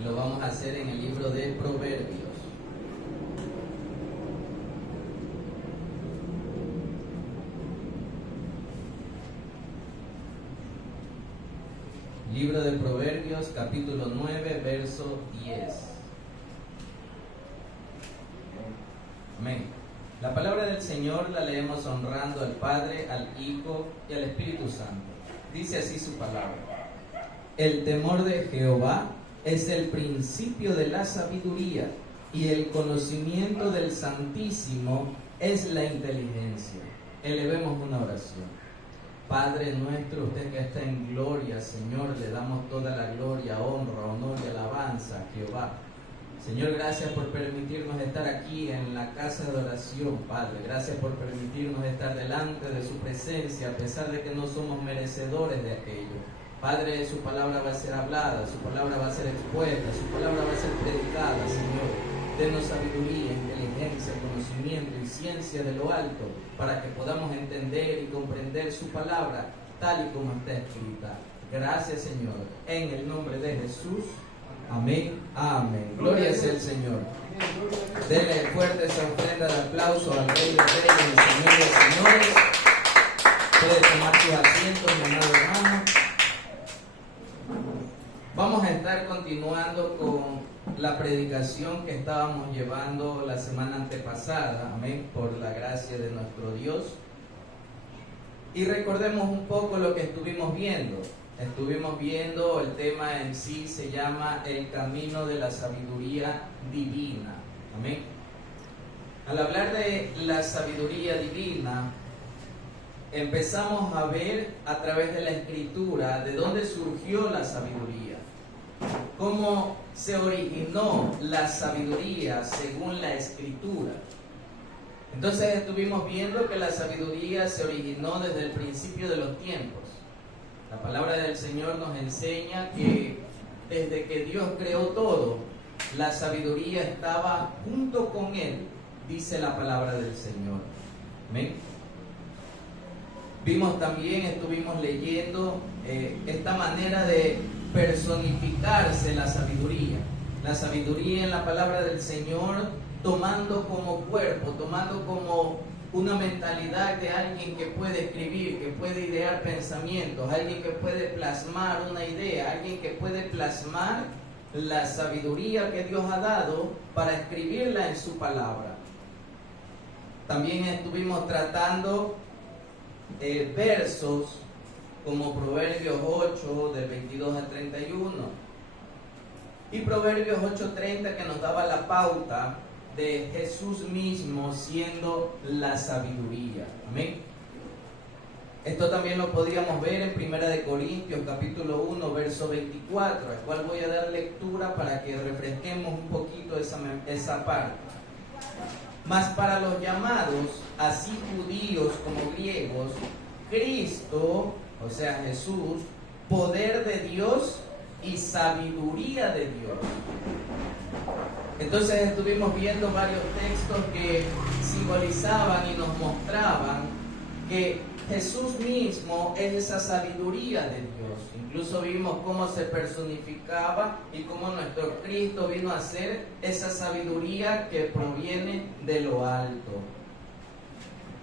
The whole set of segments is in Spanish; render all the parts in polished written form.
y lo vamos a hacer en el libro de Proverbios. Libro de Proverbios, capítulo 9, verso 10. Amén. La palabra del Señor la leemos honrando al Padre, al Hijo y al Espíritu Santo. Dice así su palabra: el temor de Jehová es el principio de la sabiduría, y el conocimiento del Santísimo es la inteligencia. Elevemos una oración. Padre nuestro, usted que está en gloria, Señor, le damos toda la gloria, honor y alabanza a Jehová. Señor, gracias por permitirnos estar aquí en la casa de oración, Padre. Gracias por permitirnos estar delante de su presencia, a pesar de que no somos merecedores de aquello. Padre, su palabra va a ser hablada, su palabra va a ser expuesta, su palabra va a ser predicada, Señor. Denos sabiduría, inteligencia, conocimiento y ciencia de lo alto, para que podamos entender y comprender su palabra tal y como está escrita. Gracias, Señor, en el nombre de Jesús. Amén, amén. Gloria sea el Señor. Denle fuerte esa ofrenda de aplauso al Rey de Reyes y Señor de Señores. Puede tomar sus asientos, mi amado hermano. Vamos a estar continuando con la predicación que estábamos llevando la semana antepasada, amén, por la gracia de nuestro Dios. Y recordemos un poco lo que estuvimos viendo. Estuvimos viendo, el tema en sí se llama el camino de la sabiduría divina, amén. Al hablar de la sabiduría divina, empezamos a ver a través de la Escritura de dónde surgió la sabiduría, cómo se originó la sabiduría según la Escritura. Entonces estuvimos viendo que la sabiduría se originó desde el principio de los tiempos. La palabra del Señor nos enseña que desde que Dios creó todo, la sabiduría estaba junto con Él, dice la palabra del Señor. ¿Amén? Vimos también, estuvimos leyendo esta manera de personificarse la sabiduría. La sabiduría en la palabra del Señor tomando como cuerpo, tomando como una mentalidad de alguien que puede escribir, que puede idear pensamientos, alguien que puede plasmar una idea, alguien que puede plasmar la sabiduría que Dios ha dado para escribirla en su palabra. También estuvimos tratando versos como Proverbios 8 del 22 al 31 y Proverbios 8:30, que nos daba la pauta de Jesús mismo siendo la sabiduría. Amén. Esto también lo podríamos ver en 1 Corintios capítulo 1 verso 24, al cual voy a dar lectura para que refresquemos un poquito esa parte. Mas para los llamados, así judíos como griegos, Cristo, o sea Jesús, poder de Dios y sabiduría de Dios. Entonces estuvimos viendo varios textos que simbolizaban y nos mostraban que Jesús mismo es esa sabiduría de Dios. Incluso vimos cómo se personificaba y cómo nuestro Cristo vino a ser esa sabiduría que proviene de lo alto.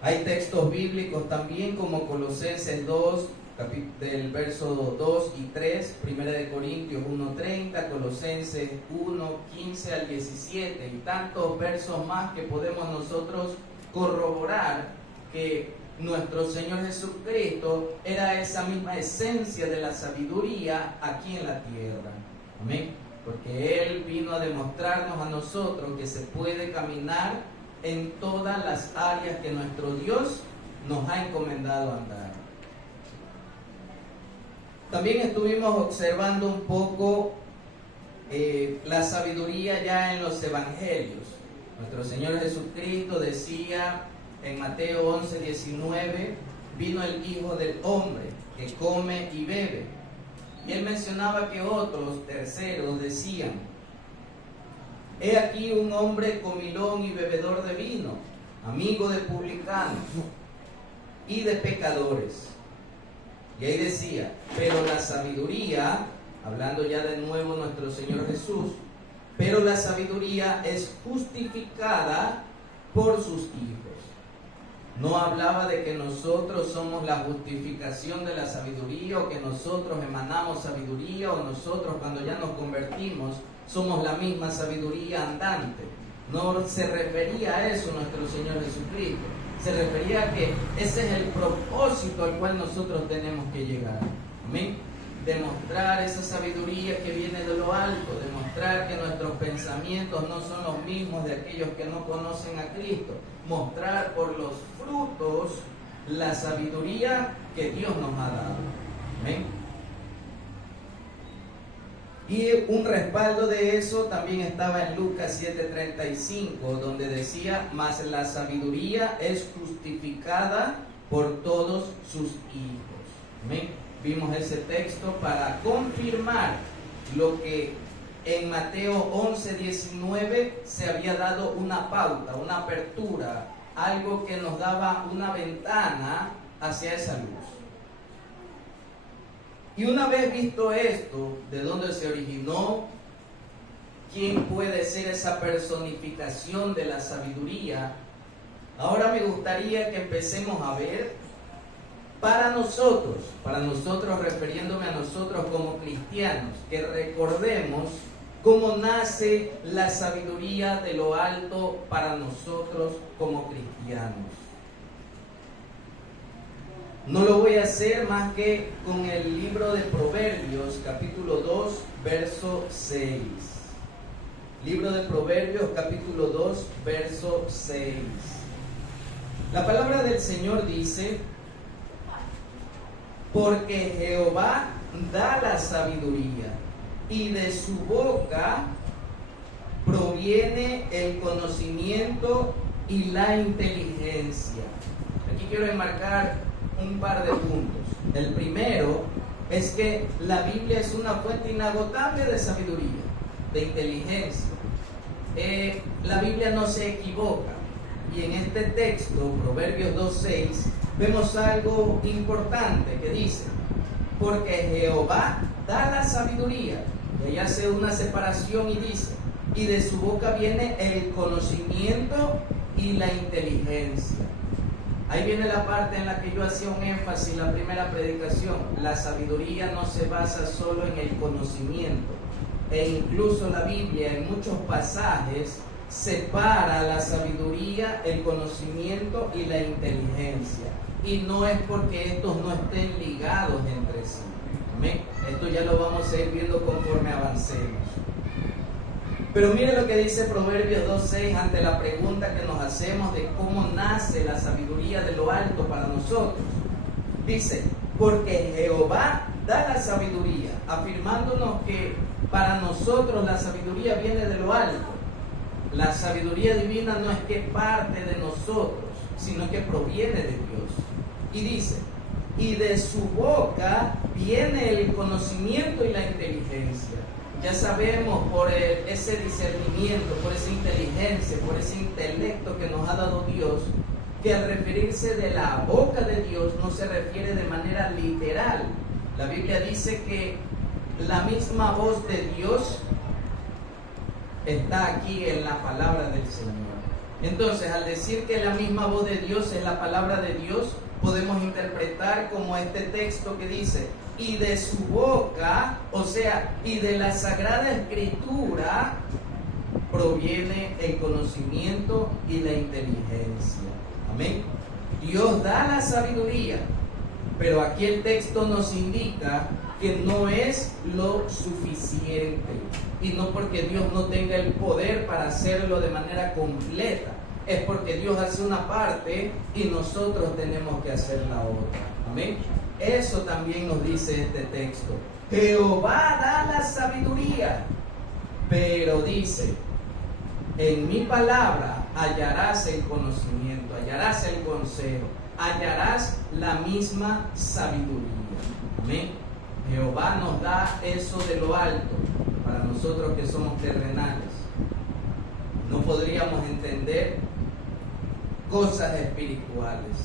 Hay textos bíblicos también como Colosenses 2, del verso 2 y 3, 1 Corintios 1:30, Colosenses 1:15 al 17 y tantos versos más que podemos nosotros corroborar que nuestro Señor Jesucristo era esa misma esencia de la sabiduría aquí en la tierra. Amén. Porque Él vino a demostrarnos a nosotros que se puede caminar en todas las áreas que nuestro Dios nos ha encomendado andar. También estuvimos observando un poco la sabiduría ya en los evangelios. Nuestro Señor Jesucristo decía en Mateo 11:19, vino el Hijo del Hombre que come y bebe. Y Él mencionaba que otros terceros decían: he aquí un hombre comilón y bebedor de vino, amigo de publicanos y de pecadores. Y ahí decía, pero la sabiduría hablando ya de nuevo nuestro Señor Jesús, pero la sabiduría es justificada por sus hijos. No hablaba de que nosotros somos la justificación de la sabiduría, o que nosotros emanamos sabiduría, o nosotros cuando ya nos convertimos somos la misma sabiduría andante. No se refería a eso nuestro Señor Jesucristo. Se refería a que ese es el propósito al cual nosotros tenemos que llegar. Amén. Demostrar esa sabiduría que viene de lo alto, demostrar que nuestros pensamientos no son los mismos de aquellos que no conocen a Cristo, mostrar por los frutos la sabiduría que Dios nos ha dado. Amén. Y un respaldo de eso también estaba en Lucas 7:35, donde decía: mas la sabiduría es justificada por todos sus hijos. Amén. Vimos ese texto para confirmar lo que en Mateo 11:19 se había dado una pauta, una apertura, algo que nos daba una ventana hacia esa luz. Y una vez visto esto, de dónde se originó, quién puede ser esa personificación de la sabiduría, ahora me gustaría que empecemos a ver para nosotros refiriéndome a nosotros como cristianos, que recordemos cómo nace la sabiduría de lo alto para nosotros como cristianos. No lo voy a hacer más que con el libro de Proverbios, capítulo 2, verso 6. Libro de Proverbios, capítulo 2, verso 6. La palabra del Señor dice: porque Jehová da la sabiduría, y de su boca proviene el conocimiento y la inteligencia. Aquí quiero enmarcar un par de puntos. El primero es que la Biblia es una fuente inagotable de sabiduría, de inteligencia. La Biblia no se equivoca. Y en este texto, Proverbios 2:6, vemos algo importante que dice: porque Jehová da la sabiduría. Y ahí hace una separación y dice: y de su boca viene el conocimiento y la inteligencia. Ahí viene la parte en la que yo hacía un énfasis en la primera predicación. La sabiduría no se basa solo en el conocimiento. E incluso la Biblia en muchos pasajes separa la sabiduría, el conocimiento y la inteligencia. Y no es porque estos no estén ligados entre sí. Amén. Esto ya lo vamos a ir viendo conforme avancemos. Pero mire lo que dice Proverbios 2:6 ante la pregunta que nos hacemos de cómo nace la sabiduría de lo alto para nosotros. Dice: porque Jehová da la sabiduría, afirmándonos que para nosotros la sabiduría viene de lo alto. La sabiduría divina no es que parte de nosotros, sino que proviene de Dios. Y dice: y de su boca viene el conocimiento y la inteligencia. Ya sabemos por ese discernimiento, por esa inteligencia, por ese intelecto que nos ha dado Dios, que al referirse de la boca de Dios no se refiere de manera literal. La Biblia dice que la misma voz de Dios está aquí en la palabra del Señor. Entonces, al decir que la misma voz de Dios es la palabra de Dios, podemos interpretar como este texto que dice: y de su boca, o sea, y de la Sagrada Escritura, proviene el conocimiento y la inteligencia. Amén. Dios da la sabiduría, pero aquí el texto nos indica que no es lo suficiente. Y no porque Dios no tenga el poder para hacerlo de manera completa, es porque Dios hace una parte y nosotros tenemos que hacer la otra. Amén. Eso también nos dice este texto. Jehová da la sabiduría, pero dice: en mi palabra hallarás el conocimiento, hallarás el consejo, hallarás la misma sabiduría. Amén. Jehová nos da eso de lo alto para nosotros que somos terrenales. No podríamos entender cosas espirituales.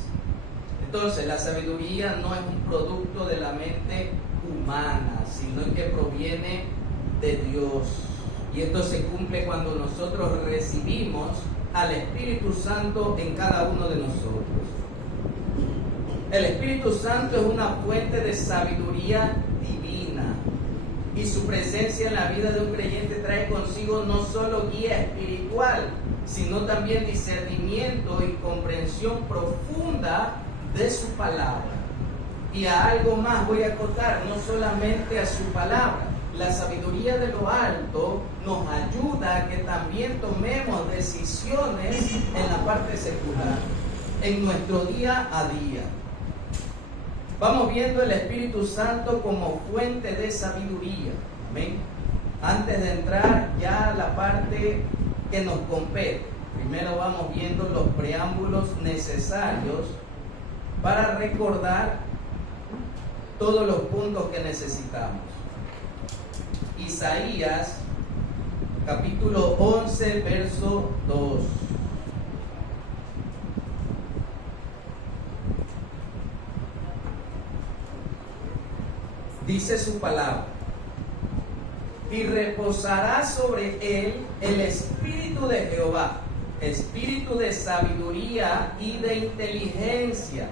Entonces, la sabiduría no es un producto de la mente humana, sino que proviene de Dios. Y esto se cumple cuando nosotros recibimos al Espíritu Santo en cada uno de nosotros. El Espíritu Santo es una fuente de sabiduría divina, y su presencia en la vida de un creyente trae consigo no solo guía espiritual, sino también discernimiento y comprensión profunda de su palabra. Y a algo más voy a acotar, no solamente a su palabra. La sabiduría de lo alto nos ayuda a que también tomemos decisiones en la parte secular, en nuestro día a día. Vamos viendo el Espíritu Santo como fuente de sabiduría. Amén. Antes de entrar ya a la parte que nos compete, primero vamos viendo los preámbulos necesarios para recordar todos los puntos que necesitamos. Isaías, capítulo 11, verso 2. Dice su palabra: y reposará sobre él el espíritu de Jehová, espíritu de sabiduría y de inteligencia,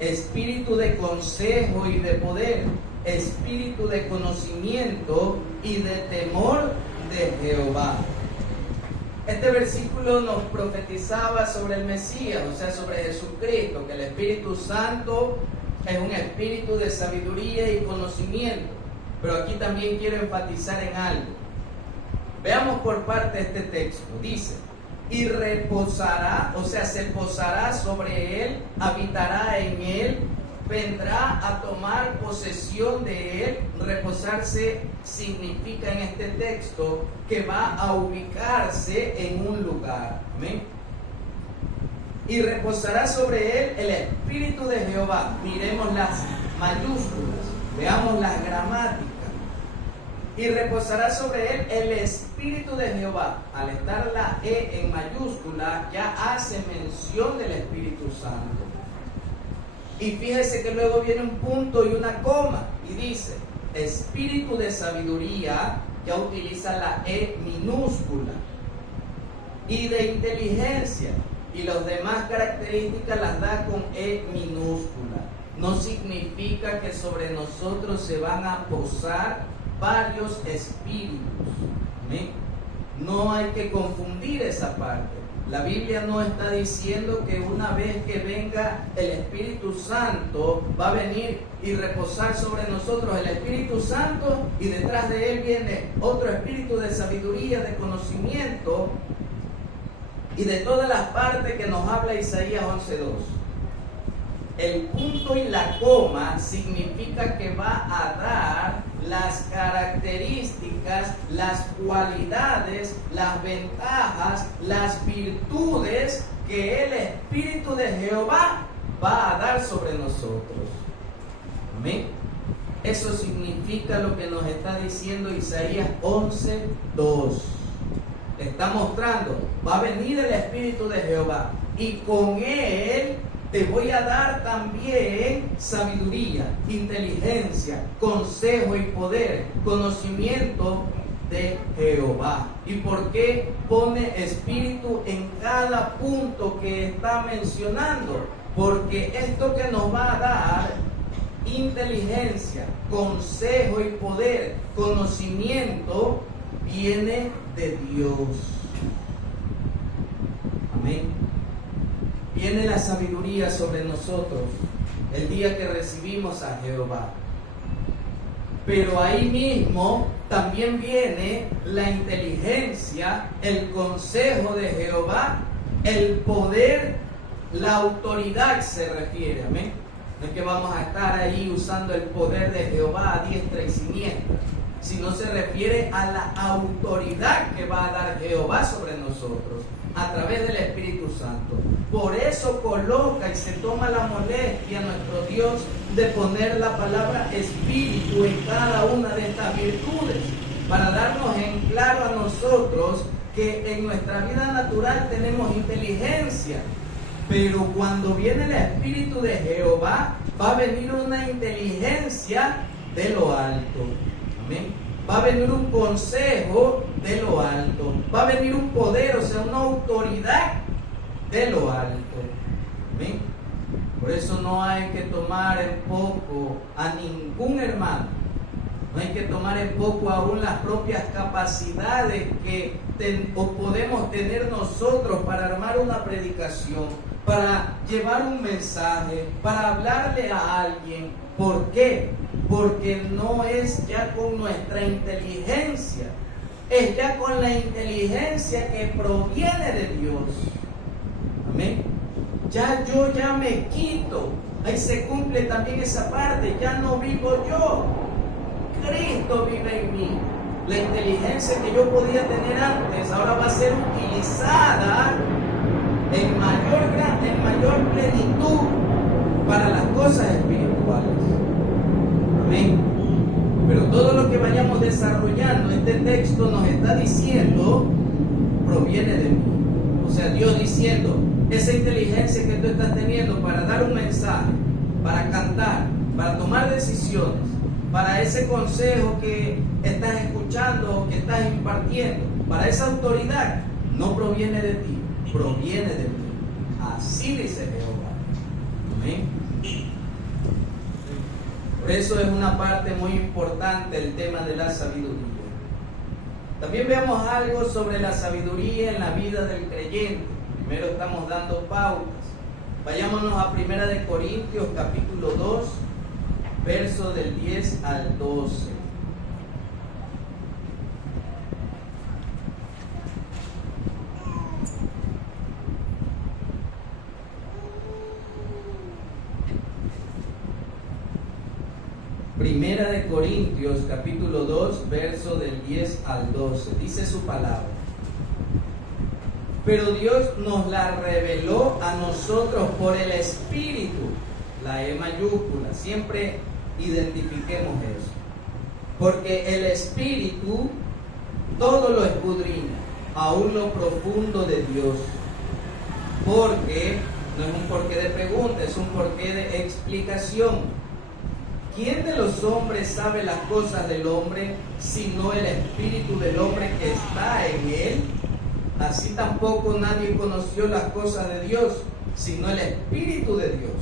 espíritu de consejo y de poder, espíritu de conocimiento y de temor de Jehová. Este versículo nos profetizaba sobre el Mesías, o sea, sobre Jesucristo, que el Espíritu Santo es un espíritu de sabiduría y conocimiento. Pero aquí también quiero enfatizar en algo. Veamos por parte este texto. Dice: y reposará, o sea, se posará sobre él, habitará en él, vendrá a tomar posesión de él. Reposarse significa en este texto que va a ubicarse en un lugar. Amén. Y reposará sobre él el Espíritu de Jehová. Miremos las mayúsculas, veamos las gramáticas. Y reposará sobre él el Espíritu de Jehová. Al estar la E en mayúscula, ya hace mención del Espíritu Santo. Y fíjese que luego viene un punto y una coma, y dice: espíritu de sabiduría, ya utiliza la E minúscula, y de inteligencia, y las demás características las da con E minúscula. No significa que sobre nosotros se van a posar varios espíritus. ¿Sí? No hay que confundir esa parte. La Biblia no está diciendo que una vez que venga el Espíritu Santo va a venir y reposar sobre nosotros el Espíritu Santo y detrás de él viene otro espíritu de sabiduría, de conocimiento y de todas las partes que nos habla Isaías 11:2. El punto y la coma significa que va a dar las características, las cualidades, las ventajas, las virtudes que el Espíritu de Jehová va a dar sobre nosotros. Amén. Eso significa lo que nos está diciendo Isaías 11:2. Está mostrando, va a venir el Espíritu de Jehová y con él te voy a dar también sabiduría, inteligencia, consejo y poder, conocimiento de Jehová. ¿Y por qué pone espíritu en cada punto que está mencionando? Porque esto que nos va a dar inteligencia, consejo y poder, conocimiento, viene de Dios. Amén. Viene la sabiduría sobre nosotros el día que recibimos a Jehová. Pero ahí mismo también viene la inteligencia, el consejo de Jehová, el poder, la autoridad se refiere. Amén. No es que vamos a estar ahí usando el poder de Jehová a diestra y siniestra, sino se refiere a la autoridad que va a dar Jehová sobre nosotros a través del Espíritu Santo. Por eso coloca y se toma la molestia nuestro Dios de poner la palabra espíritu en cada una de estas virtudes, para darnos en claro a nosotros que en nuestra vida natural tenemos inteligencia, pero cuando viene el Espíritu de Jehová va a venir una inteligencia de lo alto. Amén. Va a venir un consejo de lo alto. Va a venir un poder, o sea, una autoridad de lo alto. Amén. Por eso no hay que tomar en poco a ningún hermano. No hay que tomar en poco aún las propias capacidades que podemos tener nosotros para armar una predicación, para llevar un mensaje, para hablarle a alguien. ¿Por qué? Porque no es ya con nuestra inteligencia, es ya con la inteligencia que proviene de Dios. Amén. Yo me quito. Ahí se cumple también esa parte. Ya no vivo yo. Cristo vive en mí. La inteligencia que yo podía tener antes ahora va a ser utilizada en mayor plenitud para las cosas espirituales. Amén. Pero todo lo que vayamos desarrollando, este texto nos está diciendo, proviene de mí. O sea, Dios diciendo, esa inteligencia que tú estás teniendo para dar un mensaje, para cantar, para tomar decisiones, para ese consejo que estás escuchando o que estás impartiendo, para esa autoridad, no proviene de ti, proviene de mí. Así dice Jehová. Amén. Por eso es una parte muy importante el tema de la sabiduría. También veamos algo sobre la sabiduría en la vida del creyente. Primero estamos dando pautas. Vayámonos a 1 Corintios capítulo 2, verso del 10 al 12. Primera de Corintios capítulo 2, verso del 10 al 12. Dice su palabra. Pero Dios nos la reveló a nosotros por el Espíritu. La E mayúscula. Siempre identifiquemos eso. Porque el Espíritu todo lo escudriña, aún lo profundo de Dios. Porque, no es un porqué de pregunta, es un porqué de explicación. ¿Quién de los hombres sabe las cosas del hombre, sino el espíritu del hombre que está en él? Así tampoco nadie conoció las cosas de Dios, sino el espíritu de Dios.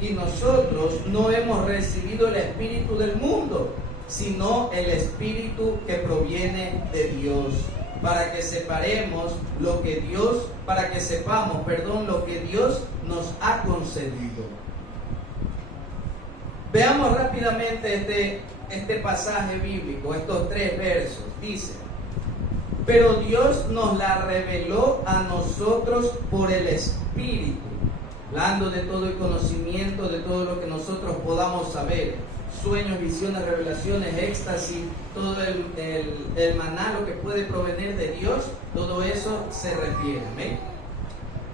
Y nosotros no hemos recibido el espíritu del mundo, sino el espíritu que proviene de Dios, para que sepamos lo que Dios nos ha concedido. Veamos rápidamente este pasaje bíblico, estos 3 versos. Dice, pero Dios nos la reveló a nosotros por el Espíritu, hablando de todo el conocimiento, de todo lo que nosotros podamos saber, sueños, visiones, revelaciones, éxtasis, todo el maná, lo que puede provenir de Dios, todo eso se refiere. ¿Amén?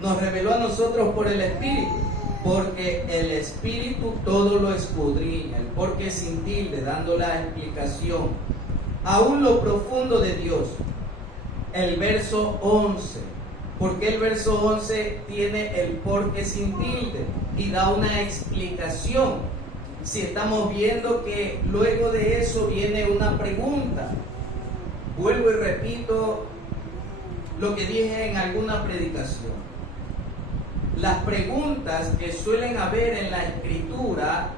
Nos reveló a nosotros por el Espíritu. Porque el Espíritu todo lo escudriña, el porque sin tilde, dando la explicación, aún lo profundo de Dios. El verso 11, porque el verso 11 tiene el porque sin tilde y da una explicación. Si estamos viendo que luego de eso viene una pregunta, vuelvo y repito lo que dije en alguna predicación. Las preguntas que suelen haber en la Escritura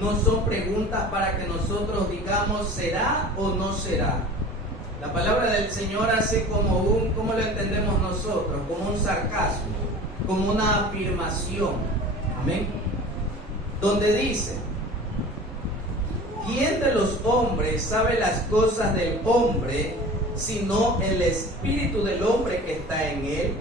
no son preguntas para que nosotros digamos ¿será o no será? La palabra del Señor hace ¿cómo lo entendemos nosotros? Como un sarcasmo, como una afirmación. Amén. Donde dice, ¿quién de los hombres sabe las cosas del hombre, sino el espíritu del hombre que está en él?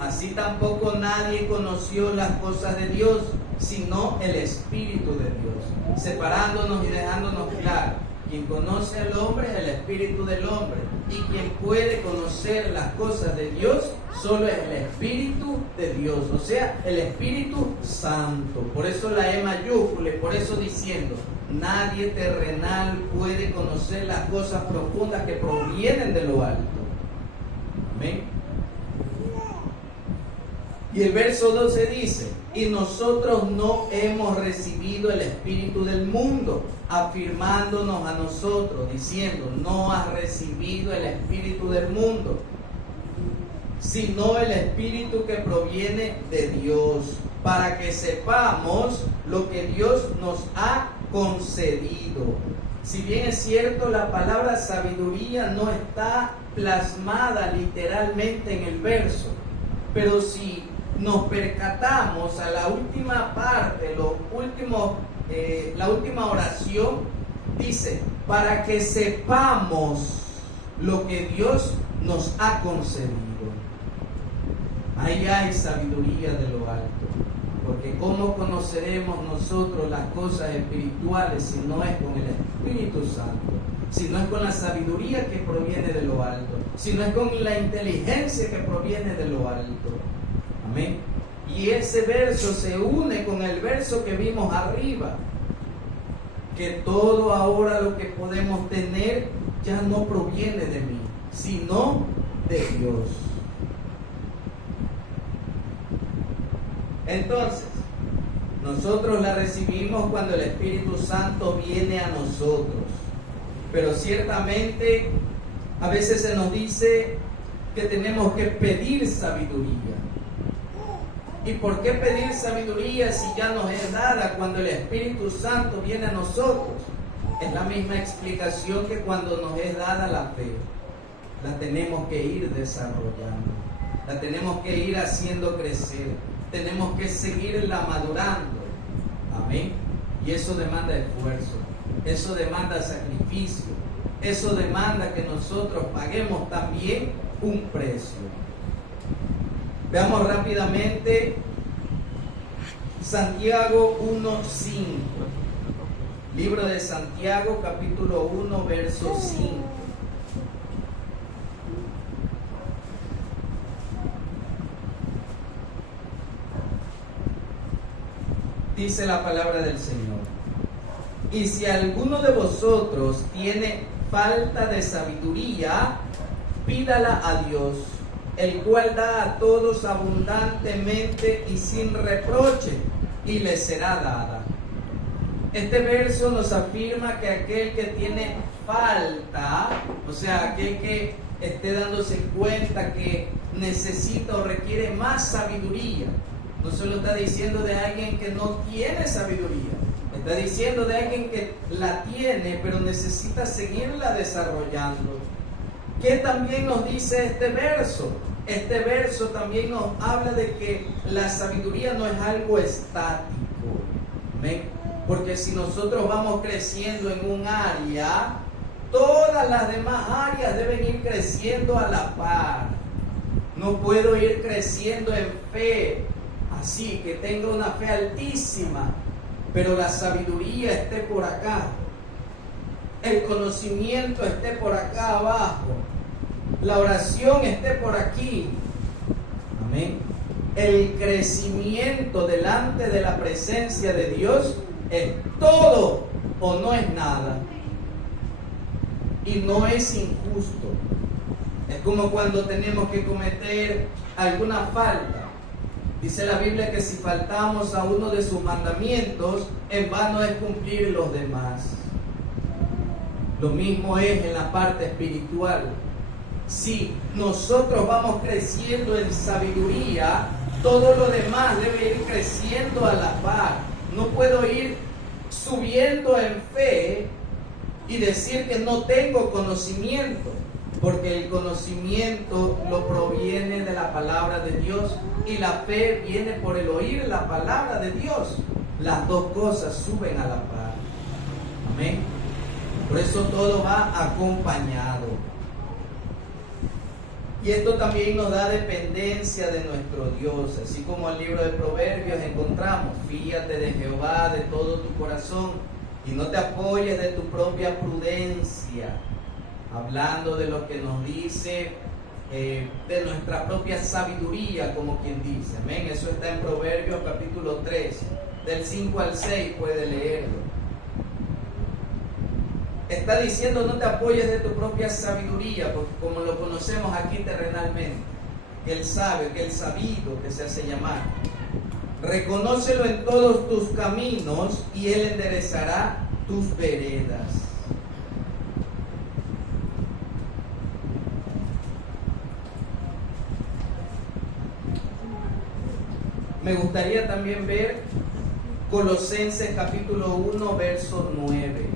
Así tampoco nadie conoció las cosas de Dios, sino el Espíritu de Dios. Separándonos y dejándonos claro, quien conoce al hombre es el Espíritu del hombre. Y quien puede conocer las cosas de Dios, solo es el Espíritu de Dios. O sea, el Espíritu Santo. Por eso la E mayúscula, y por eso diciendo, nadie terrenal puede conocer las cosas profundas que provienen de lo alto. Amén. Y el verso 12 dice, y nosotros no hemos recibido el espíritu del mundo, afirmándonos a nosotros, diciendo: no has recibido el espíritu del mundo, sino el espíritu que proviene de Dios, para que sepamos lo que Dios nos ha concedido. Si bien es cierto, la palabra sabiduría no está plasmada literalmente en el verso, pero si nos percatamos a la última parte, la última oración, dice: para que sepamos lo que Dios nos ha concedido. Ahí hay sabiduría de lo alto. Porque ¿cómo conoceremos nosotros las cosas espirituales si no es con el Espíritu Santo? Si no es con la sabiduría que proviene de lo alto, si no es con la inteligencia que proviene de lo alto. Amén. Y ese verso se une con el verso que vimos arriba, que todo ahora lo que podemos tener ya no proviene de mí, sino de Dios. Entonces, nosotros la recibimos cuando el Espíritu Santo viene a nosotros. Pero ciertamente, a veces se nos dice que tenemos que pedir sabiduría. ¿Y por qué pedir sabiduría si ya nos es dada cuando el Espíritu Santo viene a nosotros? Es la misma explicación que cuando nos es dada la fe. La tenemos que ir desarrollando, la tenemos que ir haciendo crecer. Tenemos que seguirla madurando. Amén. Y eso demanda esfuerzo, eso demanda sacrificio, eso demanda que nosotros paguemos también un precio. Veamos rápidamente Santiago 1:5. Libro de Santiago, capítulo 1, verso 5. Dice la palabra del Señor: y si alguno de vosotros tiene falta de sabiduría, pídala a Dios, el cual da a todos abundantemente y sin reproche, y le será dada. Este verso nos afirma que aquel que tiene falta, o sea, aquel que esté dándose cuenta que necesita o requiere más sabiduría, no solo está diciendo de alguien que no tiene sabiduría, está diciendo de alguien que la tiene, pero necesita seguirla desarrollando. ¿Qué también nos dice este verso? Este verso también nos habla de que la sabiduría no es algo estático. ¿Ven? Porque si nosotros vamos creciendo en un área, todas las demás áreas deben ir creciendo a la par. No puedo ir creciendo en fe, así que tenga una fe altísima, pero la sabiduría esté por acá, el conocimiento esté por acá abajo, la oración esté por aquí. Amén. El crecimiento delante de la presencia de Dios es todo o no es nada. Y no es injusto. Es como cuando tenemos que cometer alguna falta. Dice la Biblia que si faltamos a uno de sus mandamientos, en vano es cumplir los demás. Lo mismo es en la parte espiritual. Si nosotros vamos creciendo en sabiduría, todo lo demás debe ir creciendo a la par. No puedo ir subiendo en fe y decir que no tengo conocimiento, porque el conocimiento lo proviene de la palabra de Dios y la fe viene por el oír la palabra de Dios. Las dos cosas suben a la par. Amén. Por eso todo va acompañado. Y esto también nos da dependencia de nuestro Dios, así como el libro de Proverbios encontramos: fíate de Jehová de todo tu corazón y no te apoyes de tu propia prudencia, hablando de lo que nos dice, de nuestra propia sabiduría, como quien dice. Amén. Eso está en Proverbios capítulo 3, del 5 al 6, puede leerlo. Está diciendo: no te apoyes de tu propia sabiduría, porque como lo conocemos aquí terrenalmente, que el sabio, que el sabido que se hace llamar, reconócelo en todos tus caminos y él enderezará tus veredas. Me gustaría también ver Colosenses capítulo 1, verso 9.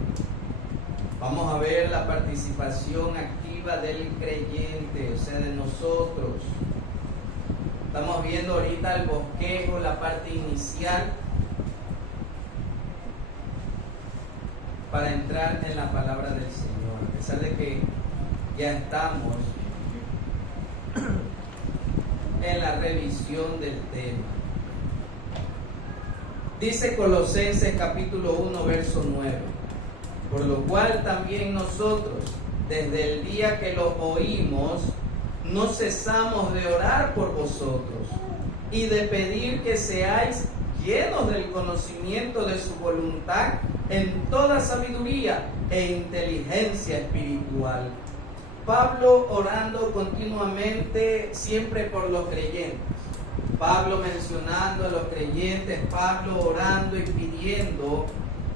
Vamos a ver la participación activa del creyente, o sea, de nosotros. Estamos viendo ahorita el bosquejo, la parte inicial, para entrar en la palabra del Señor, a pesar de que ya estamos en la revisión del tema. Dice Colosenses capítulo 1, verso 9: por lo cual también nosotros, desde el día que lo oímos, no cesamos de orar por vosotros y de pedir que seáis llenos del conocimiento de su voluntad en toda sabiduría e inteligencia espiritual. Pablo orando continuamente siempre por los creyentes. Pablo mencionando a los creyentes, Pablo orando y pidiendo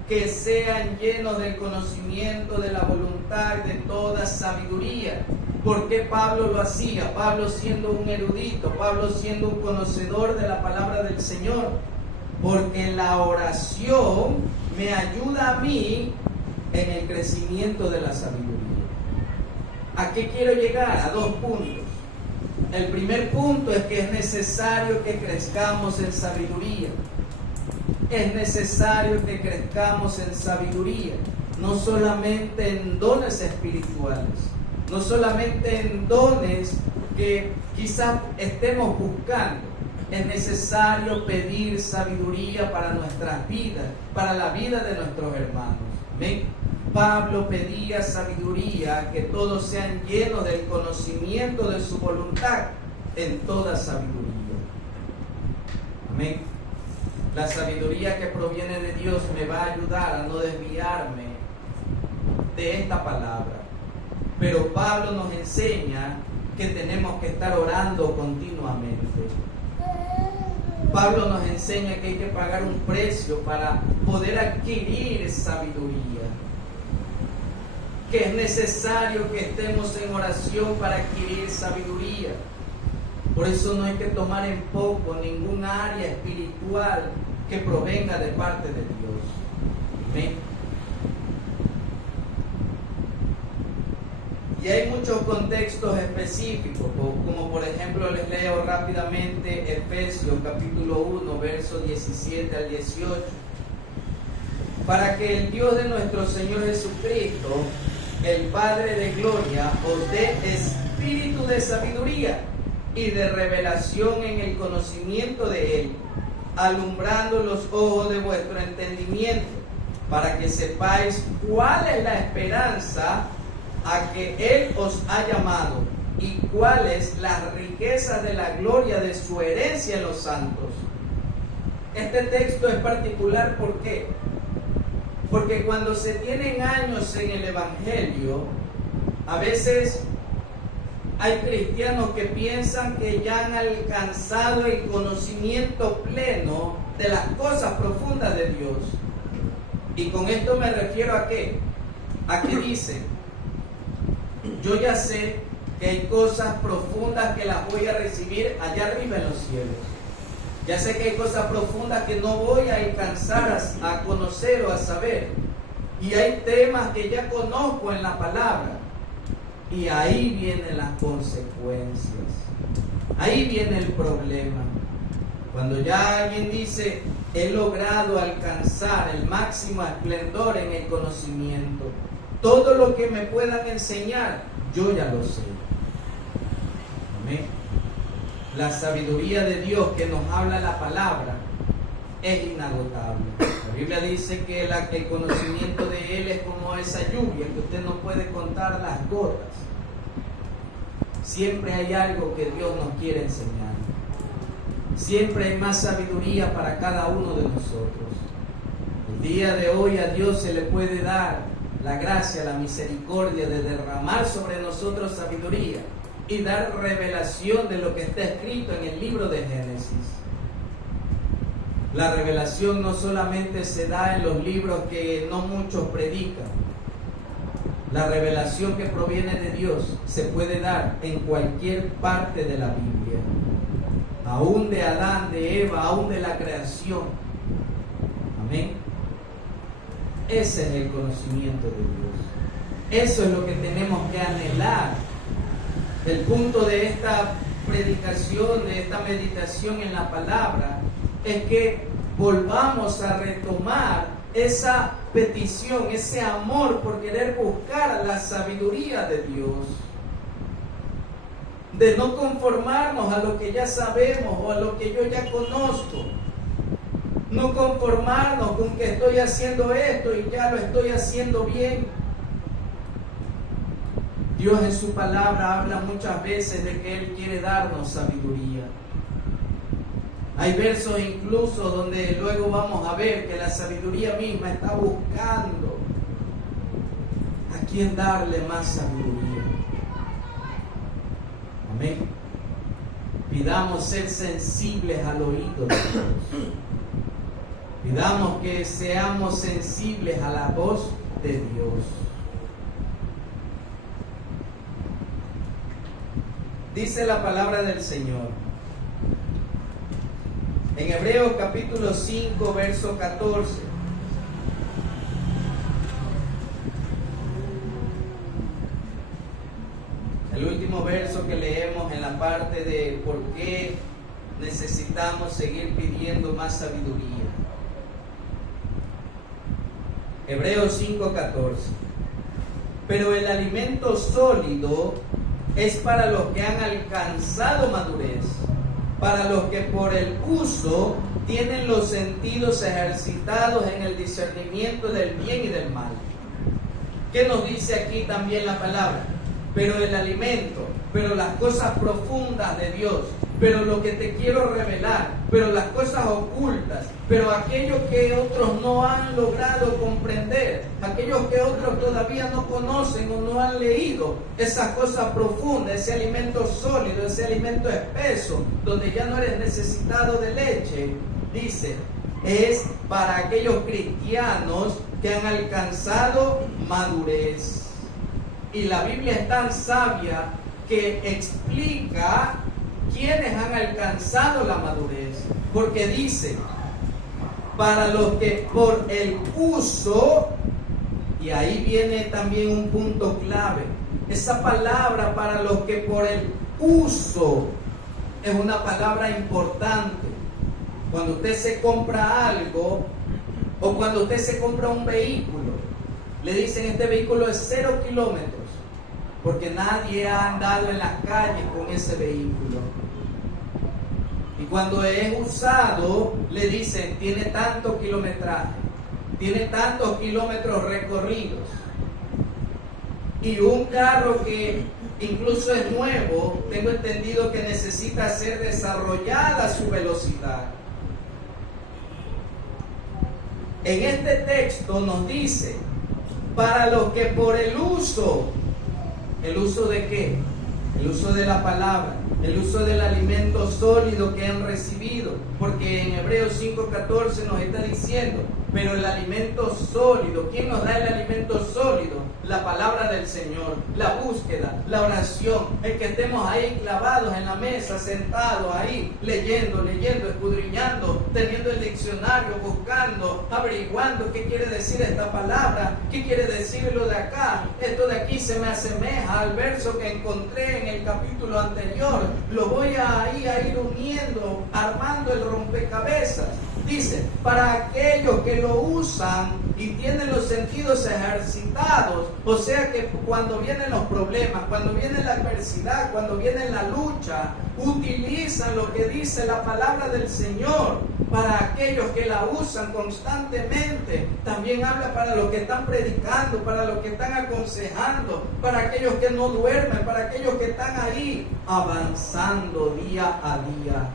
que sean llenos del conocimiento de la voluntad de toda sabiduría. ¿Por qué Pablo lo hacía? Pablo siendo un erudito, Pablo siendo un conocedor de la palabra del Señor. Porque la oración me ayuda a mí en el crecimiento de la sabiduría. ¿A qué quiero llegar? A 2 puntos. El primer punto es que es necesario que crezcamos en sabiduría. Es necesario que crezcamos en sabiduría, no solamente en dones espirituales, no solamente en dones que quizás estemos buscando. Es necesario pedir sabiduría para nuestras vidas, para la vida de nuestros hermanos. ¿Ven? Pablo pedía sabiduría, que todos sean llenos del conocimiento de su voluntad en toda sabiduría. Amén. La sabiduría que proviene de Dios me va a ayudar a no desviarme de esta palabra. Pero Pablo nos enseña que tenemos que estar orando continuamente. Pablo nos enseña que hay que pagar un precio para poder adquirir sabiduría. Que es necesario que estemos en oración para adquirir sabiduría. Por eso no hay que tomar en poco ningún área espiritual que provenga de parte de Dios. Amén. Y hay muchos contextos específicos, como por ejemplo les leo rápidamente Efesios capítulo 1, versos 17 al 18. Para que el Dios de nuestro Señor Jesucristo, el Padre de gloria, os dé espíritu de sabiduría y de revelación en el conocimiento de Él, alumbrando los ojos de vuestro entendimiento, para que sepáis cuál es la esperanza a que Él os ha llamado y cuáles las riquezas de la gloria de su herencia en los santos. Este texto es particular, ¿por qué? Porque cuando se tienen años en el Evangelio, a veces hay cristianos que piensan que ya han alcanzado el conocimiento pleno de las cosas profundas de Dios. Y con esto me refiero a qué? A que dicen: yo ya sé que hay cosas profundas que las voy a recibir allá arriba en los cielos. Ya sé que hay cosas profundas que no voy a alcanzar a conocer o a saber. Y hay temas que ya conozco en la palabra. Y ahí vienen las consecuencias. Ahí viene el problema. Cuando ya alguien dice: he logrado alcanzar el máximo esplendor en el conocimiento, todo lo que me puedan enseñar, yo ya lo sé. Amén. La sabiduría de Dios que nos habla la palabra es inagotable. La Biblia dice que el conocimiento de Él es como esa lluvia, que usted no puede contar las gotas. Siempre hay algo que Dios nos quiere enseñar. Siempre hay más sabiduría para cada uno de nosotros. El día de hoy a Dios se le puede dar la gracia, la misericordia de derramar sobre nosotros sabiduría y dar revelación de lo que está escrito en el libro de Génesis. La revelación no solamente se da en los libros que no muchos predican. La revelación que proviene de Dios se puede dar en cualquier parte de la Biblia. Aún de Adán, de Eva, aún de la creación. Amén. Ese es el conocimiento de Dios. Eso es lo que tenemos que anhelar. El punto de esta predicación, de esta meditación en la palabra, es que volvamos a retomar esa petición, ese amor por querer buscar la sabiduría de Dios. De no conformarnos a lo que ya sabemos o a lo que yo ya conozco. No conformarnos con que estoy haciendo esto y ya lo estoy haciendo bien. Dios en su palabra habla muchas veces de que Él quiere darnos sabiduría. Hay versos incluso donde luego vamos a ver que la sabiduría misma está buscando a quien darle más sabiduría. Amén. Pidamos ser sensibles al oído de Dios. Pidamos que seamos sensibles a la voz de Dios. Dice la palabra del Señor en Hebreos capítulo 5, verso 14. El último verso que leemos en la parte de por qué necesitamos seguir pidiendo más sabiduría. Hebreos 5, 14. Pero el alimento sólido es para los que han alcanzado madurez, para los que por el uso tienen los sentidos ejercitados en el discernimiento del bien y del mal. ¿Qué nos dice aquí también la palabra? Pero el alimento, pero las cosas profundas de Dios, pero lo que te quiero revelar, pero las cosas ocultas, pero aquello que otros no han logrado comprender, aquellos que otros todavía no conocen o no han leído, esas cosas profundas, ese alimento sólido, ese alimento espeso, donde ya no eres necesitado de leche, dice, es para aquellos cristianos que han alcanzado madurez. Y la Biblia es tan sabia que explica quienes han alcanzado la madurez, porque dice, para los que por el uso, y ahí viene también un punto clave, esa palabra para los que por el uso es una palabra importante. Cuando usted se compra algo o cuando usted se compra un vehículo, le dicen este vehículo es 0 kilómetros, porque nadie ha andado en las calles con ese vehículo. Y cuando es usado, le dicen, tiene tanto kilometraje, tiene tantos kilómetros recorridos. Y un carro que incluso es nuevo, tengo entendido que necesita ser desarrollada su velocidad. En este texto nos dice, para los que por ¿el uso de qué? El uso de la palabra, el uso del alimento sólido que han recibido, porque en Hebreos 5:14 nos está diciendo, pero el alimento sólido, ¿quién nos da el alimento sólido? La palabra del Señor, la búsqueda, la oración, el que estemos ahí clavados en la mesa, sentados ahí, leyendo, escudriñando, teniendo el diccionario, buscando, averiguando qué quiere decir esta palabra, qué quiere decir lo de acá. Esto de aquí se me asemeja al verso que encontré en el capítulo anterior. Lo voy a ir uniendo, armando el rompecabezas. Dice, para aquellos que lo usan y tienen los sentidos ejercitados, o sea que cuando vienen los problemas, cuando viene la adversidad, cuando viene la lucha, utilizan lo que dice la palabra del Señor. Para aquellos que la usan constantemente, también habla para los que están predicando, para los que están aconsejando, para aquellos que no duermen, para aquellos que están ahí avanzando día a día.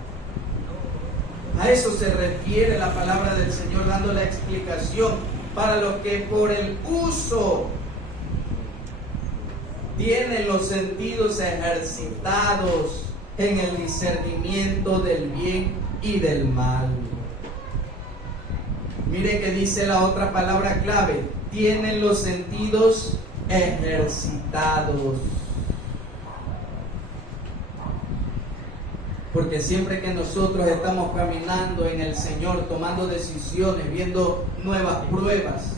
A eso se refiere la palabra del Señor, dando la explicación. Para los que por el uso tienen los sentidos ejercitados en el discernimiento del bien y del mal. Mire que dice la otra palabra clave: tienen los sentidos ejercitados. Porque siempre que nosotros estamos caminando en el Señor, tomando decisiones, viendo nuevas pruebas,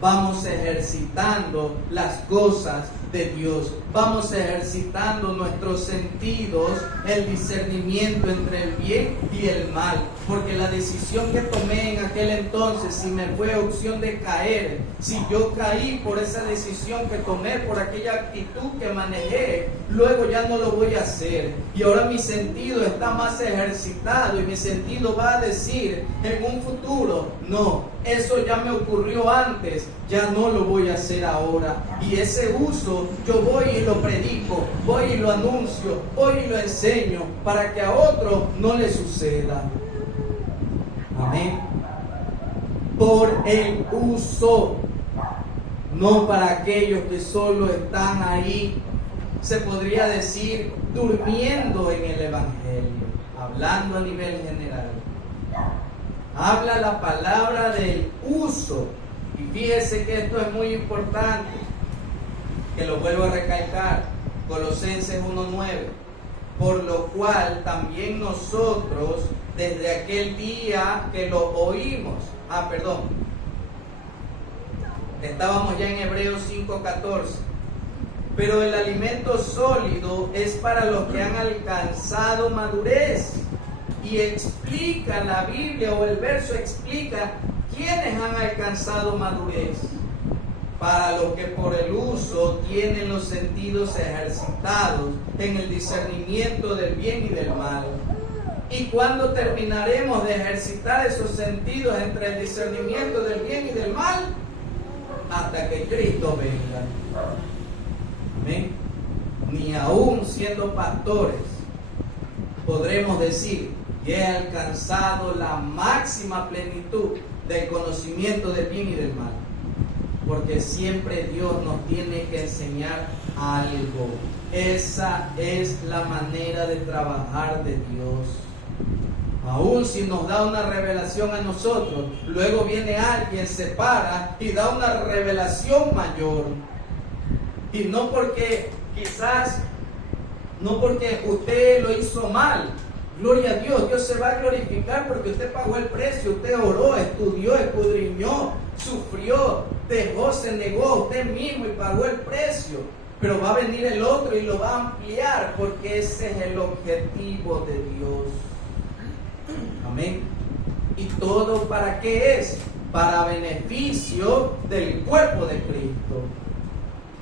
vamos ejercitando las cosas de Dios. Vamos ejercitando nuestros sentidos, el discernimiento entre el bien y el mal. Porque la decisión que tomé en aquel entonces, si me fue opción de caer, si yo caí por esa decisión que tomé, por aquella actitud que manejé, luego ya no lo voy a hacer. Y ahora mi sentido está más ejercitado y mi sentido va a decir en un futuro: no, eso ya me ocurrió antes, ya no lo voy a hacer ahora. Y ese uso yo voy y lo predico, voy y lo anuncio, voy y lo enseño para que a otro no le suceda. Amén. Por el uso, no para aquellos que solo están ahí, se podría decir, durmiendo en el Evangelio, hablando a nivel general. Habla la palabra del uso. Y fíjese que esto es muy importante, que lo vuelvo a recalcar, Colosenses 1:9, por lo cual también nosotros, desde aquel día que lo oímos, estábamos ya en Hebreos 5:14, pero el alimento sólido es para los que han alcanzado madurez. Y explica la Biblia, o el verso explica quiénes han alcanzado madurez: para los que por el uso tienen los sentidos ejercitados en el discernimiento del bien y del mal. ¿Y cuándo terminaremos de ejercitar esos sentidos entre el discernimiento del bien y del mal? Hasta que Cristo venga. Amén. Ni aún siendo pastores podremos decir que he alcanzado la máxima plenitud del conocimiento del bien y del mal. Porque siempre Dios nos tiene que enseñar algo. Esa es la manera de trabajar de Dios. Aún si nos da una revelación a nosotros, luego viene alguien, se para y da una revelación mayor. Y no porque usted lo hizo mal. Gloria a Dios, Dios se va a glorificar porque usted pagó el precio, usted oró, estudió, escudriñó, sufrió, dejó, se negó a usted mismo y pagó el precio. Pero va a venir el otro y lo va a ampliar, porque ese es el objetivo de Dios. Amén. ¿Y todo para qué es? Para beneficio del cuerpo de Cristo.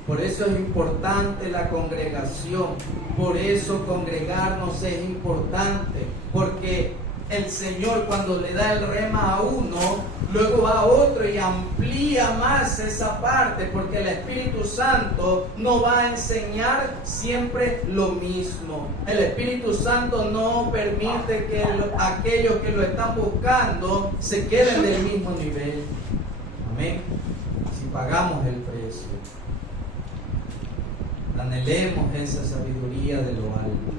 Por eso es importante la congregación. Por eso congregarnos es importante. Porque el Señor, cuando le da el rema a uno, luego va a otro y amplía más esa parte, porque el Espíritu Santo no va a enseñar siempre lo mismo. El Espíritu Santo no permite que aquellos que lo están buscando se queden del mismo nivel. Amén. Si pagamos el precio, anhelemos esa sabiduría de lo alto.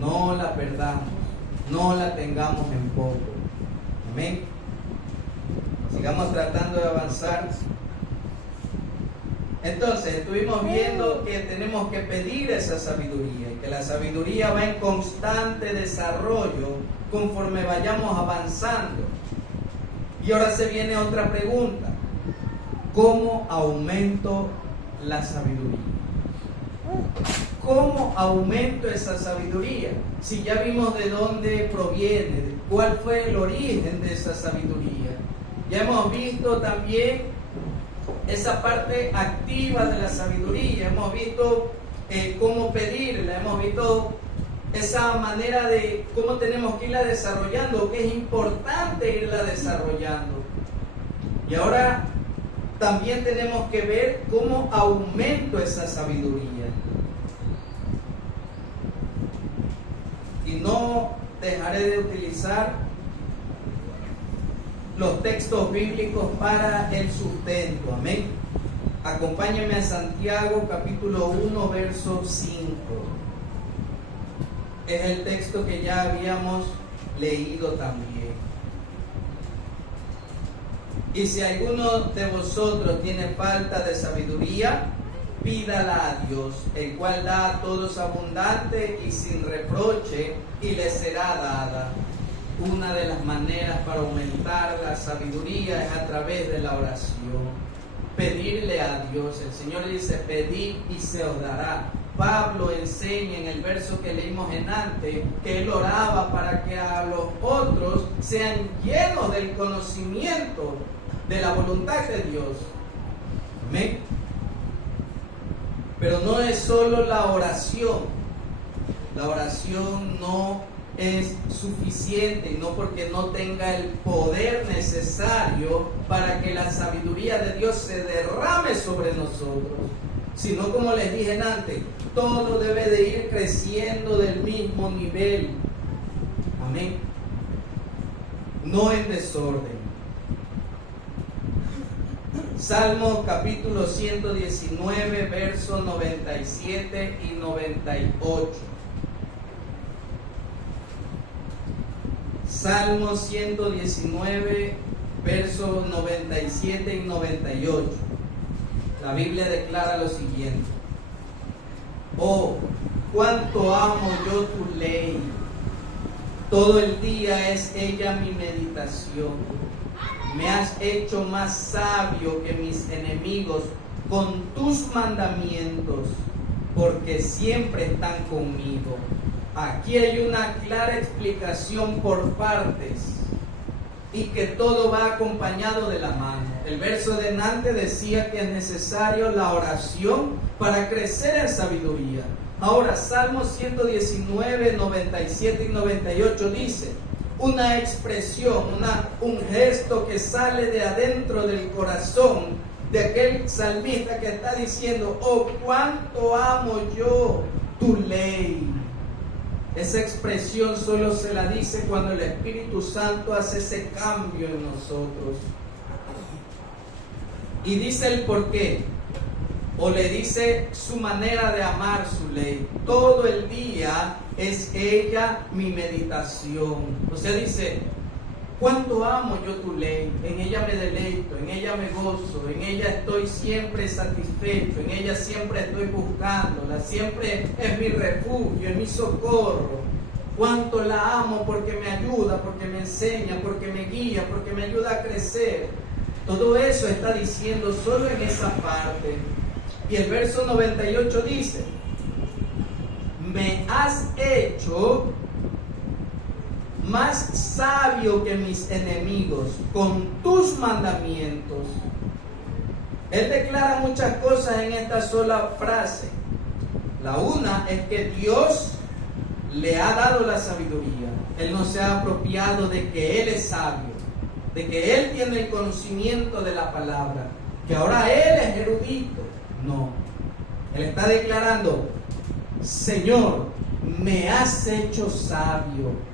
No la perdamos, no la tengamos en poco. Amén. Sigamos tratando de avanzar. Entonces, estuvimos viendo que tenemos que pedir esa sabiduría, y que la sabiduría va en constante desarrollo conforme vayamos avanzando. Y ahora se viene otra pregunta: ¿cómo aumento la sabiduría? ¿Cómo aumento esa sabiduría? Si ya vimos de dónde proviene, cuál fue el origen de esa sabiduría. Ya hemos visto también esa parte activa de la sabiduría. Hemos visto cómo pedirla. Hemos visto esa manera de cómo tenemos que irla desarrollando, que es importante irla desarrollando. Y ahora también tenemos que ver cómo aumento esa sabiduría. Y no dejaré de utilizar los textos bíblicos para el sustento. Amén. Acompáñenme a Santiago capítulo 1 verso 5. Es el texto que ya habíamos leído también. Y si alguno de vosotros tiene falta de sabiduría, pídala a Dios, el cual da a todos abundante y sin reproche, y le será dada. Una de las maneras para aumentar la sabiduría es a través de la oración. Pedirle a Dios. El Señor dice: pedid y se os dará. Pablo enseña en el verso que leímos en antes que él oraba para que a los otros sean llenos del conocimiento de la voluntad de Dios. Amén. Pero no es solo la oración. La oración no es suficiente, y no porque no tenga el poder necesario para que la sabiduría de Dios se derrame sobre nosotros, sino, como les dije antes, todo debe de ir creciendo del mismo nivel. Amén. No en desorden. Salmos capítulo 119, versos 97 y 98. Salmo 119, versos 97 y 98. La Biblia declara lo siguiente: oh, cuánto amo yo tu ley, todo el día es ella mi meditación. Me has hecho más sabio que mis enemigos con tus mandamientos, porque siempre están conmigo. Aquí hay una clara explicación por partes, y que todo va acompañado de la mano. El verso de antes decía que es necesario la oración para crecer en sabiduría. Ahora, Salmos 119, 97 y 98 dice: una expresión, un gesto que sale de adentro del corazón de aquel salmista que está diciendo: oh, cuánto amo yo tu ley. Esa expresión solo se la dice cuando el Espíritu Santo hace ese cambio en nosotros. Y dice el por qué, o le dice su manera de amar su ley. Todo el día es ella mi meditación. O sea, dice: cuánto amo yo tu ley, en ella me deleito, en ella me gozo, en ella estoy siempre satisfecho, en ella siempre estoy buscándola, siempre es mi refugio, es mi socorro. Cuánto la amo porque me ayuda, porque me enseña, porque me guía, porque me ayuda a crecer. Todo eso está diciendo solo en esa parte. Y el verso 98 dice: me has hecho más sabio que mis enemigos con tus mandamientos. Él declara muchas cosas en esta sola frase. La una es que Dios le ha dado la sabiduría. Él no se ha apropiado de que Él es sabio, de que Él tiene el conocimiento de la palabra, que ahora Él es erudito. No. Él está declarando: Señor, me has hecho sabio,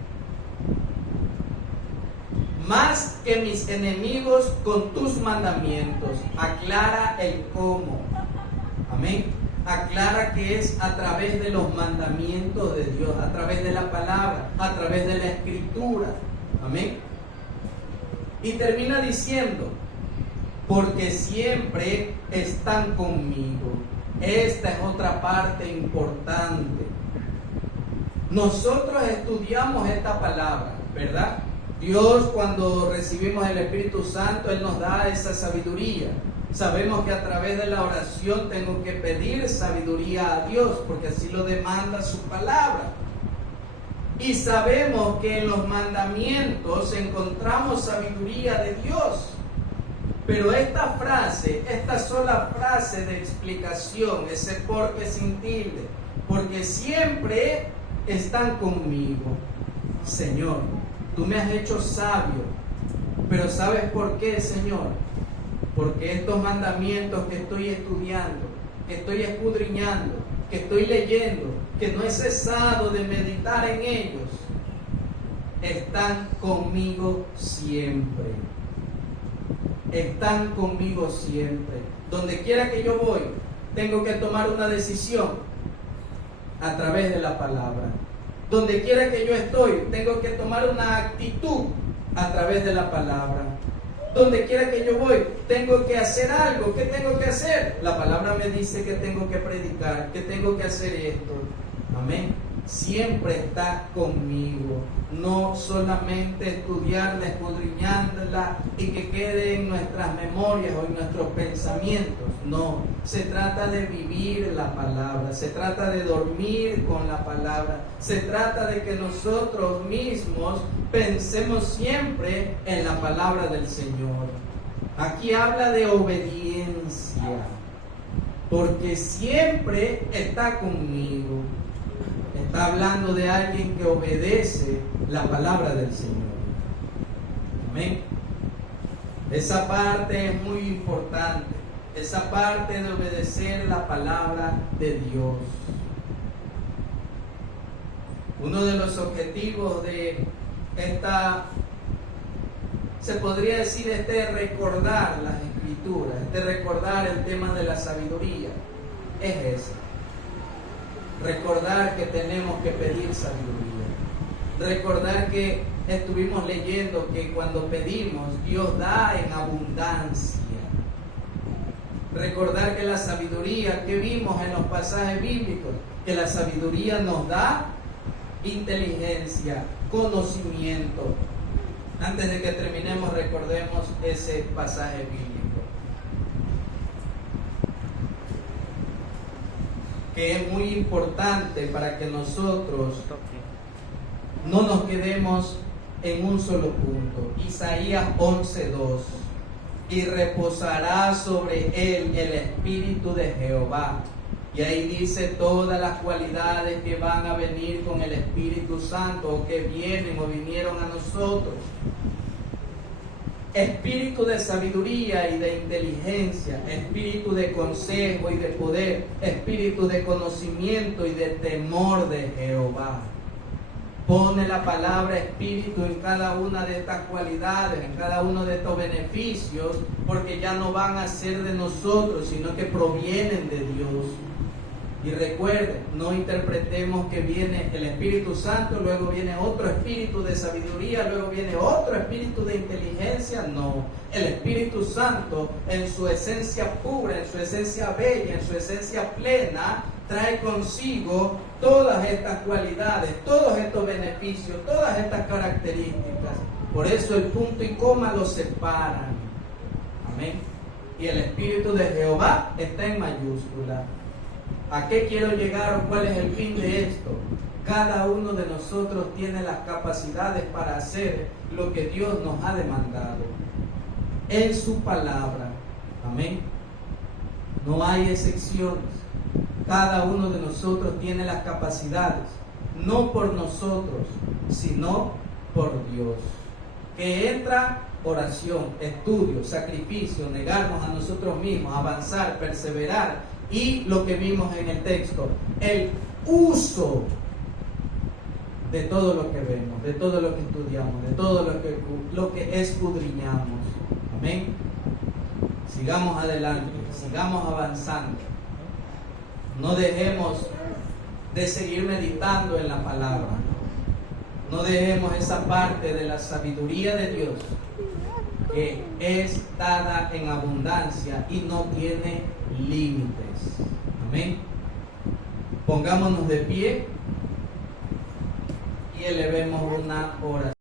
más que mis enemigos con tus mandamientos. Aclara el cómo. Amén. Aclara que es a través de los mandamientos de Dios, a través de la palabra, a través de la escritura. Amén. Y termina diciendo: porque siempre están conmigo. Esta es otra parte importante. Nosotros estudiamos esta palabra, ¿verdad? Dios, cuando recibimos el Espíritu Santo, Él nos da esa sabiduría. Sabemos que a través de la oración tengo que pedir sabiduría a Dios, porque así lo demanda su palabra. Y sabemos que en los mandamientos encontramos sabiduría de Dios. Pero esta frase, esta sola frase de explicación, ese porque sin tilde, porque siempre están conmigo. Señor, tú me has hecho sabio, pero ¿sabes por qué, Señor? Porque estos mandamientos que estoy estudiando, que estoy escudriñando, que estoy leyendo, que no he cesado de meditar en ellos, están conmigo siempre. Están conmigo siempre. Donde quiera que yo voy, tengo que tomar una decisión a través de la palabra. Donde quiera que yo estoy, tengo que tomar una actitud a través de la palabra. Donde quiera que yo voy, tengo que hacer algo. ¿Qué tengo que hacer? La palabra me dice que tengo que predicar, que tengo que hacer esto. Amén. Siempre está conmigo. No solamente estudiarla, escudriñándola y que quede en nuestras memorias o en nuestros pensamientos. No, se trata de vivir la palabra, se trata de dormir con la palabra, se trata de que nosotros mismos pensemos siempre en la palabra del Señor. Aquí habla de obediencia, porque siempre está conmigo. Está hablando de alguien que obedece la palabra del Señor. Amén. Esa parte es muy importante. Esa parte de obedecer la palabra de Dios. Uno de los objetivos de se podría decir, recordar las Escrituras, recordar el tema de la sabiduría, es ese. Recordar que tenemos que pedir sabiduría. Recordar que estuvimos leyendo que cuando pedimos, Dios da en abundancia. Recordar que la sabiduría que vimos en los pasajes bíblicos, que la sabiduría nos da inteligencia, conocimiento. Antes de que terminemos, recordemos ese pasaje bíblico, que es muy importante para que nosotros no nos quedemos en un solo punto. Isaías 11:2. Y reposará sobre él el Espíritu de Jehová. Y ahí dice todas las cualidades que van a venir con el Espíritu Santo, o que vienen o vinieron a nosotros. Espíritu de sabiduría y de inteligencia, espíritu de consejo y de poder, espíritu de conocimiento y de temor de Jehová. Pone la palabra espíritu en cada una de estas cualidades, en cada uno de estos beneficios, porque ya no van a ser de nosotros, sino que provienen de Dios. Y recuerden, no interpretemos que viene el Espíritu Santo, luego viene otro espíritu de sabiduría, luego viene otro espíritu de inteligencia. No, el Espíritu Santo en su esencia pura, en su esencia bella, en su esencia plena, trae consigo todas estas cualidades, todos estos beneficios, todas estas características. Por eso el punto y coma los separan. Amén. Y el Espíritu de Jehová está en mayúscula. ¿A qué quiero llegar o cuál es el fin de esto? Cada uno de nosotros tiene las capacidades para hacer lo que Dios nos ha demandado en su palabra. Amén. No hay excepciones. Cada uno de nosotros tiene las capacidades, no por nosotros, sino por Dios. Que entra oración, estudio, sacrificio, negarnos a nosotros mismos, avanzar, perseverar. Y lo que vimos en el texto, el uso de todo lo que vemos, de todo lo que estudiamos, de todo lo que escudriñamos. Amén. Sigamos adelante, sigamos avanzando. No dejemos de seguir meditando en la palabra. No dejemos esa parte de la sabiduría de Dios que es dada en abundancia y no tiene límites. Amén. Pongámonos de pie y elevemos una oración.